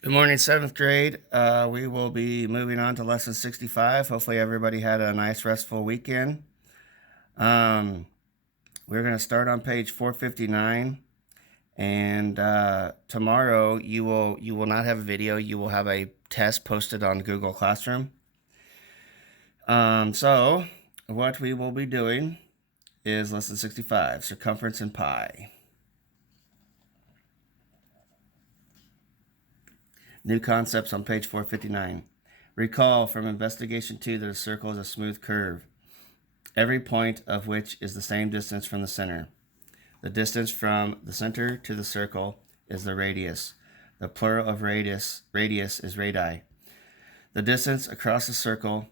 Good morning, 7th grade. We will be moving on to lesson 65. Hopefully everybody had a nice restful weekend. We're going to start on page 459, and tomorrow you will not have a video. You will have a test posted on Google Classroom. So what we will be doing is lesson 65, circumference and pi. New concepts on page 459. Recall from investigation 2 that a circle is a smooth curve, every point of which is the same distance from the center. The distance from the center to the circle is the radius. The plural of radius is radii. The distance across the circle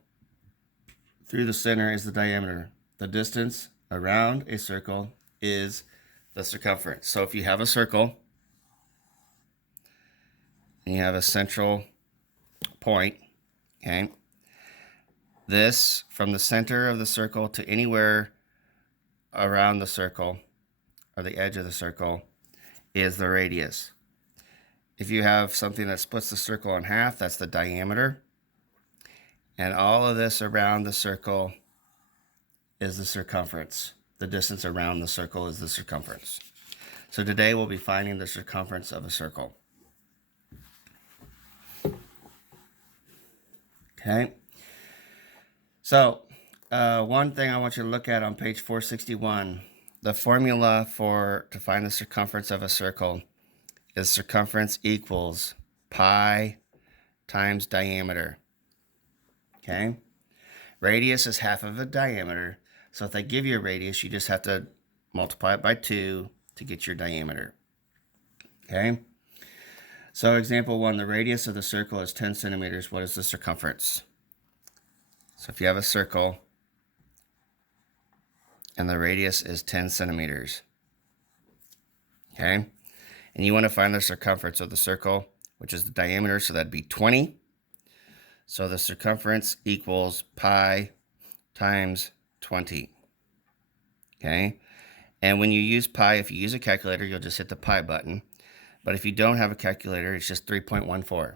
through the center is the diameter. The distance around a circle is the circumference. So if you have a circle and you have a central point, okay, this from the center of the circle to anywhere around the circle or the edge of the circle is the radius. If you have something that splits the circle in half, that's the diameter. And all of this around the circle is the circumference. The distance around the circle is the circumference. So today we'll be finding the circumference of a circle. Okay. So one thing I want you to look at on page 461, the formula to find the circumference of a circle is circumference equals pi times diameter. Okay. Radius is half of a diameter. So if they give you a radius, you just have to multiply it by 2 to get your diameter. Okay. So example 1, the radius of the circle is 10 centimeters. What is the circumference? So if you have a circle and the radius is 10 centimeters, okay, and you want to find the circumference of the circle, which is the diameter, so that'd be 20. So the circumference equals pi times 20, okay? And when you use pi, if you use a calculator, you'll just hit the pi button. But if you don't have a calculator, it's just 3.14,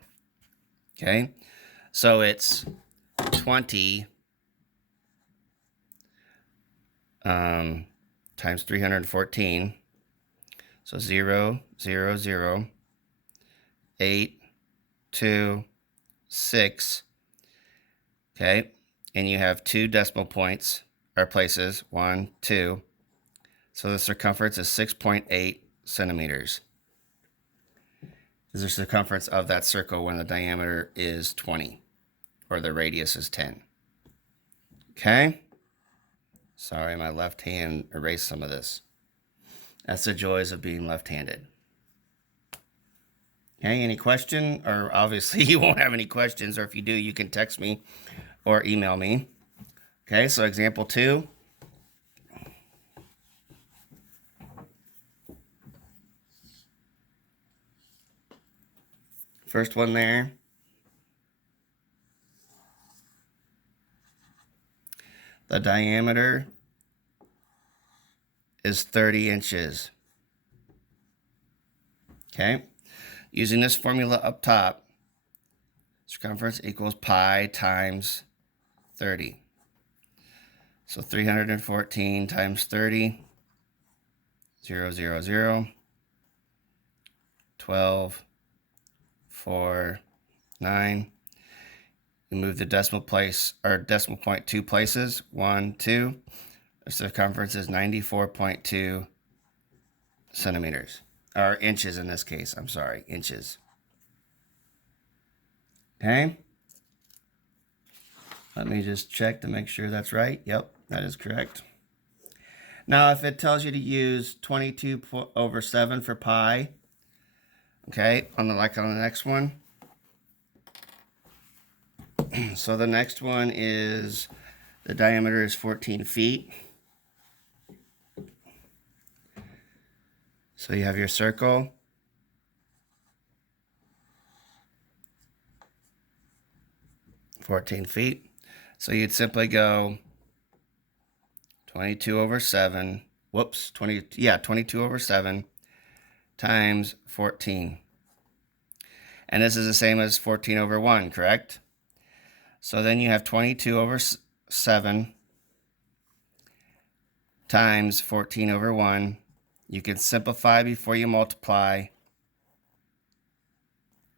okay? So it's 20 times 314. So 0, 0, 0, 8, 2, 6. Okay, and you have 2 decimal points or places, 1, 2. So the circumference is 6.8 centimeters. Is the circumference of that circle when the diameter is 20 or the radius is 10. Okay. Sorry, my left hand erased some of this. That's the joys of being left-handed. Okay, any question? Or obviously you won't have any questions, or if you do, you can text me or email me. Okay, so example 2. First one there. The diameter is 30 inches. Okay, using this formula up top, circumference equals pi times 30. So 314 times 30, 0, 0, 0, 12, 4, 9. You move the decimal place or decimal point 2 places, 1, 2. The circumference is 94.2 centimeters, or inches in this case. I'm sorry, inches. Okay. Let me just check to make sure that's right. Yep, that is correct. Now, if it tells you to use 22/7 for pi, okay, on the next one. So the next one is the diameter is 14 feet. So you have your circle. (14 feet). So you'd simply go 22/7. Whoops, 22/7 times 14. And this is the same as 14 over 1, correct? So then you have 22 over 7 times 14 over 1. You can simplify before you multiply.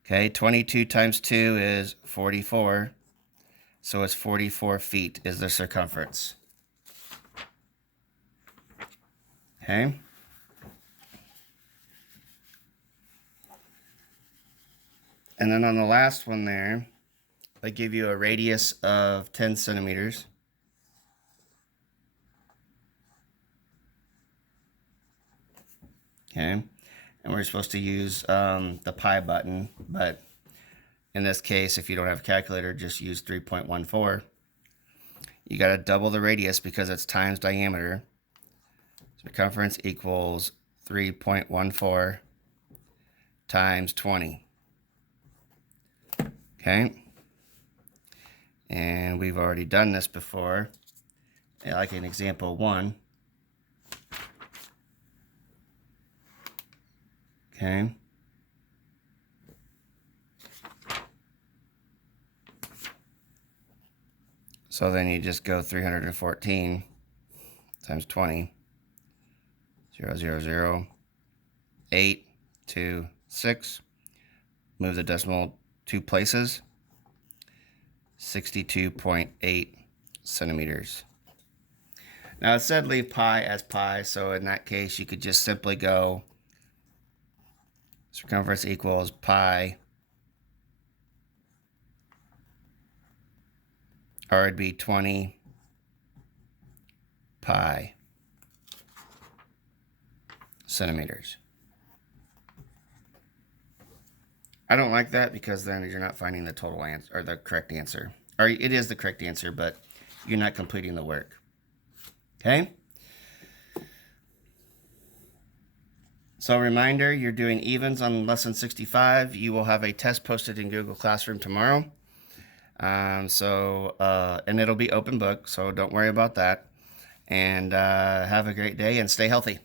Okay, 22 times 2 is 44. So it's 44 feet is the circumference. Okay. And then on the last one there, they give you a radius of 10 centimeters. Okay. And we're supposed to use the pi button, but in this case, if you don't have a calculator, just use 3.14. You got to double the radius because it's times diameter. Circumference equals 3.14 times 20. Okay. And we've already done this before, like in example 1. Okay. So then you just go 314 times 20. 0, 0, 0, 8, 2, 6. Move the decimal 2 places. 62.8 centimeters. Now it said leave pi as pi, so in that case you could just simply go circumference equals pi, or it'd be 20 pi centimeters. I don't like that because then you're not finding the total answer or the correct answer. Or it is the correct answer, but you're not completing the work. Okay? So reminder, you're doing evens on lesson 65. You will have a test posted in Google Classroom tomorrow. And it'll be open book, so don't worry about that. And have a great day and stay healthy.